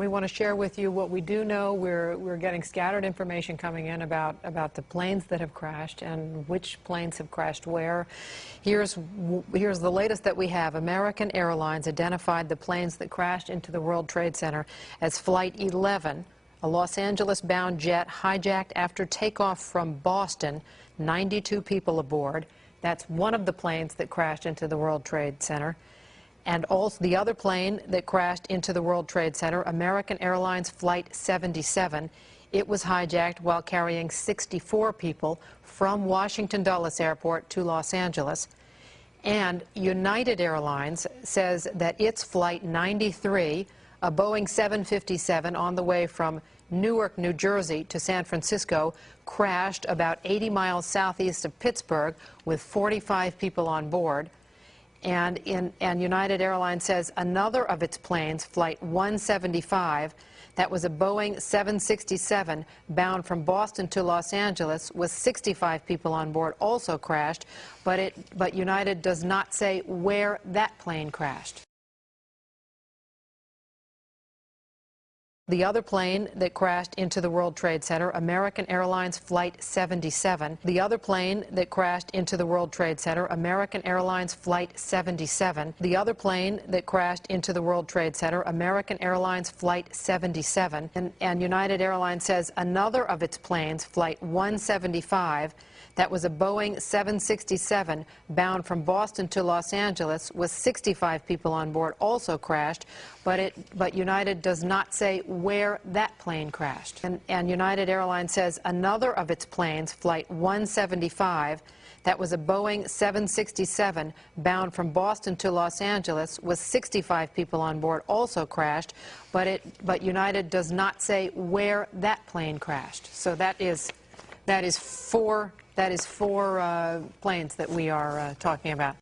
We want to share with you what we do know. We're getting scattered information coming in about the planes that have crashed and which planes have crashed where. Here's the latest that we have. American Airlines identified the planes that crashed into the World Trade Center as Flight 11, a Los Angeles-bound jet hijacked after takeoff from Boston, 92 people aboard. That's one of the planes that crashed into the World Trade Center. And also the other plane that crashed into the World Trade Center, American Airlines Flight 77, it was hijacked while carrying 64 people from Washington Dulles Airport to Los Angeles. And United Airlines says that its Flight 93, a Boeing 757 on the way from Newark, New Jersey to San Francisco, crashed about 80 miles southeast of Pittsburgh with 45 people on board. And United Airlines says another of its planes, Flight 175, that was a Boeing 767 bound from Boston to Los Angeles with 65 people on board, also crashed, but United does not say where that plane crashed. The other plane that crashed into the World Trade Center, American Airlines Flight 77. The other plane that crashed into the World Trade Center, American Airlines Flight 77. The other plane that crashed into the World Trade Center, American Airlines Flight 77. And United Airlines says another of its planes, Flight 175, that was a Boeing 767 bound from Boston to Los Angeles with 65 people on board, also crashed, but United does not say where that plane crashed. And United Airlines says another of its planes, Flight 175, that was a Boeing 767 bound from Boston to Los Angeles with 65 people on board, also crashed, but United does not say where that plane crashed. So that is four planes that we are talking about.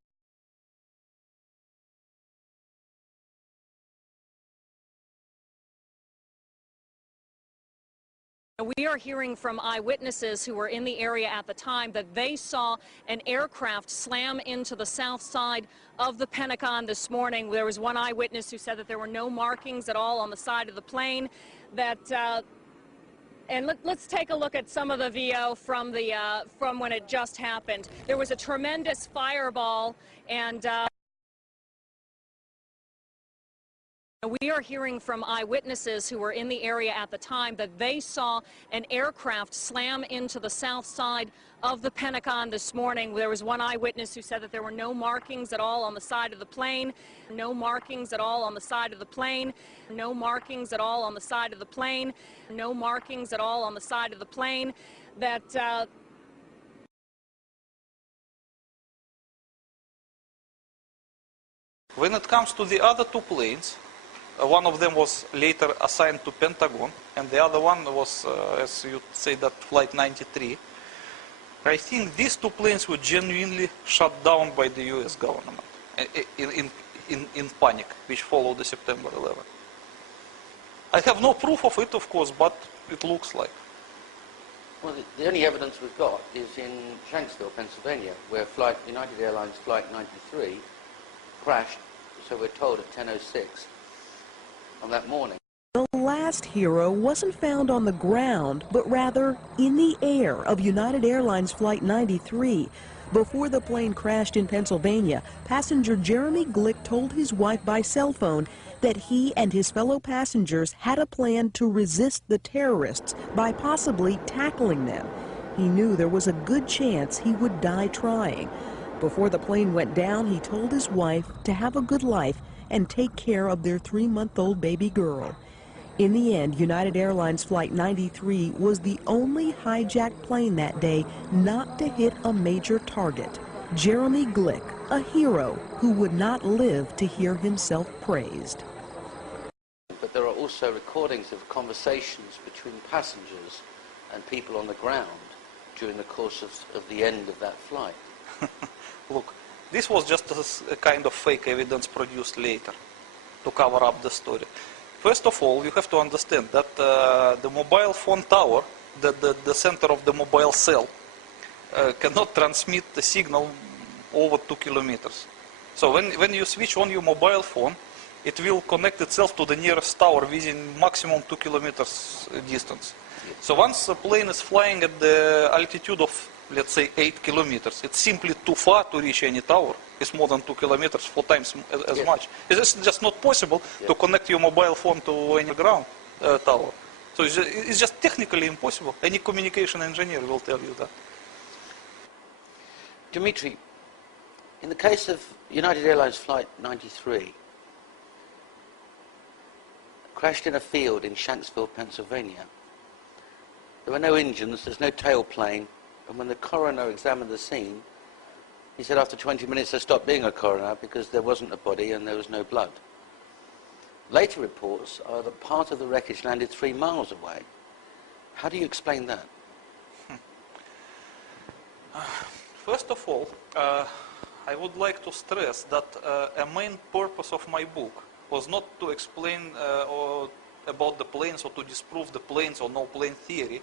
We are hearing from eyewitnesses who were in the area at the time that they saw an aircraft slam into the south side of the Pentagon this morning. There was one eyewitness who said that there were no markings at all on the side of the plane. And let's take a look at some of the VO from when it just happened. There was a tremendous fireball, and we are hearing from eyewitnesses who were in the area at the time that they saw an aircraft slam into the south side of the Pentagon this morning. There was one eyewitness who said that there were no markings at all on the side of the plane, no markings at all on the side of the plane, no markings at all on the side of the plane, no markings at all on the side of the plane, When it comes to the other two planes, one of them was later assigned to Pentagon, and the other one was, as you say, that Flight 93. I think these two planes were genuinely shut down by the U.S. government in panic, which followed the September 11. I have no proof of it, of course, but it looks like. Well, the only evidence we've got is in Shanksville, Pennsylvania, where United Airlines Flight 93 crashed, so we're told, at 10:06 on that morning. The last hero wasn't found on the ground, but rather in the air of United Airlines Flight 93. Before the plane crashed in Pennsylvania, passenger Jeremy Glick told his wife by cell phone that he and his fellow passengers had a plan to resist the terrorists by possibly tackling them. He knew there was a good chance he would die trying. Before the plane went down, he told his wife to have a good life and take care of their 3-month-old baby girl. In the end, United Airlines Flight 93 was the only hijacked plane that day not to hit a major target. Jeremy Glick, a hero who would not live to hear himself praised. But there are also recordings of conversations between passengers and people on the ground during the course of the end of that flight. Look, this was just a kind of fake evidence produced later to cover up the story. First of all, you have to understand that the mobile phone tower, the center of the mobile cell, cannot transmit the signal over 2 kilometers. So when you switch on your mobile phone, it will connect itself to the nearest tower within maximum 2 kilometers distance. So once a plane is flying at the altitude of, let's say, 8 kilometers, it's simply too far to reach any tower. It's more than 2 kilometers, 4 times as much. It's just not possible to connect your mobile phone to any ground tower. So it's just technically impossible. Any communication engineer will tell you that. Dimitri, in the case of United Airlines Flight 93, crashed in a field in Shanksville, Pennsylvania. There were no engines, there's no tailplane, and when the coroner examined the scene, he said after 20 minutes there stopped being a coroner because there wasn't a body and there was no blood. Later reports are that part of the wreckage landed 3 miles away. How do you explain that? First of all, I would like to stress that a main purpose of my book was not to explain about the planes or to disprove the planes or no plane theory.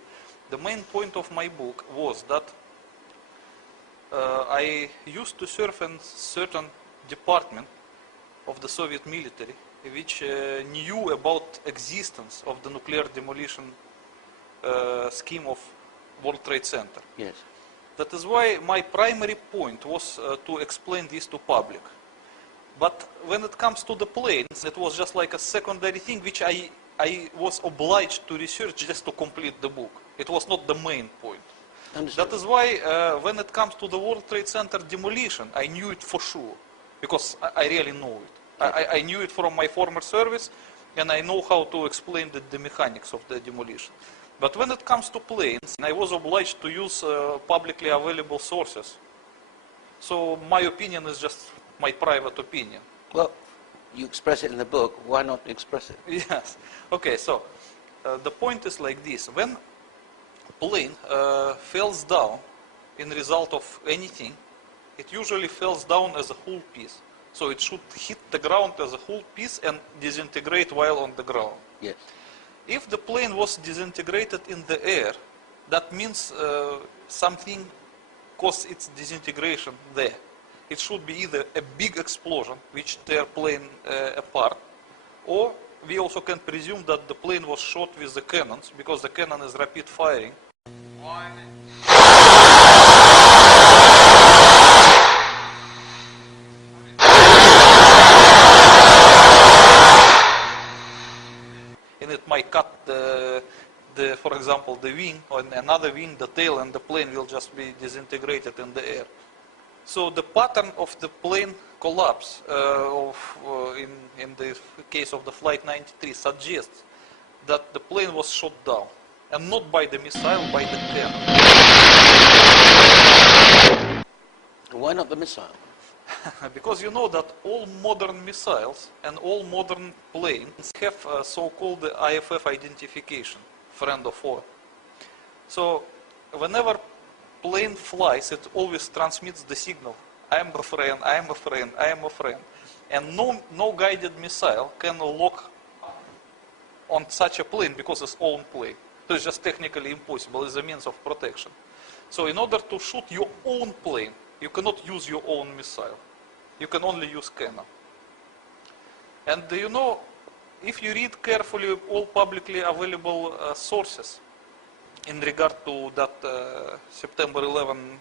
The main point of my book was that I used to serve in certain department of the Soviet military which knew about existence of the nuclear demolition scheme of World Trade Center. Yes. That is why my primary point was to explain this to public. But when it comes to the planes, it was just like a secondary thing which I was obliged to research just to complete the book. It was not the main point. Understood. That is why when it comes to the World Trade Center demolition, I knew it for sure, because I really know it. I knew it from my former service, and I know how to explain the mechanics of the demolition. But when it comes to planes, I was obliged to use publicly available sources. So my opinion is just my private opinion. Well, you express it in the book, why not express it? Yes. Okay, so the point is like this. When plane falls down in result of anything, it usually falls down as a whole piece. So it should hit the ground as a whole piece and disintegrate while on the ground. Yes. If the plane was disintegrated in the air, that means something caused its disintegration there. It should be either a big explosion, which tear plane apart, or we also can presume that the plane was shot with the cannons, because the cannon is rapid firing. And it might cut for example, the wing, or another wing, the tail, and the plane will just be disintegrated in the air. So the pattern of the plane collapse in the case of the Flight 93 suggests that the plane was shot down, and not by the missile, by the cannon. Why not the missile? Because you know that all modern missiles and all modern planes have so-called IFF identification, friend of foe. So whenever plane flies, it always transmits the signal, I am a friend, I am a friend, I am a friend. And no guided missile can lock on such a plane because it's own plane. So it's just technically impossible. It's a means of protection. So in order to shoot your own plane, you cannot use your own missile. You can only use cannon. And you know, if you read carefully all publicly available sources in regard to that September 11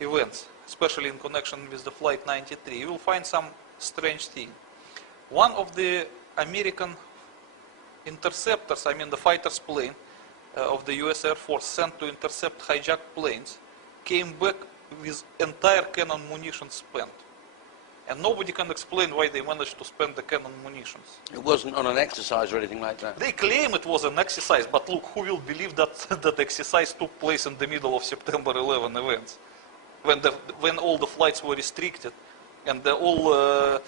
events, especially in connection with the Flight 93, you will find some strange thing. One of the American interceptors, I mean the fighter's plane of the US Air Force sent to intercept hijacked planes, came back with entire cannon munition spent. And nobody can explain why they managed to spend the cannon munitions. It wasn't on an exercise or anything like that? They claim it was an exercise, but look, who will believe that that exercise took place in the middle of September 11 events? When all the flights were restricted and all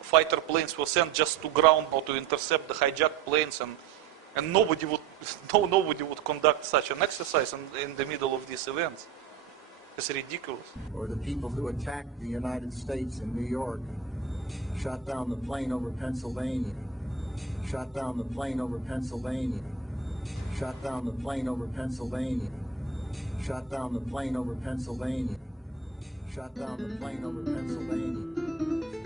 fighter planes were sent just to ground or to intercept the hijacked planes, and nobody would conduct such an exercise in the middle of these events. It's ridiculous. Or the people who attacked the United States in New York, shot down the plane over Pennsylvania, shot down the plane over Pennsylvania, shot down the plane over Pennsylvania, shot down the plane over Pennsylvania, shot down the plane over Pennsylvania.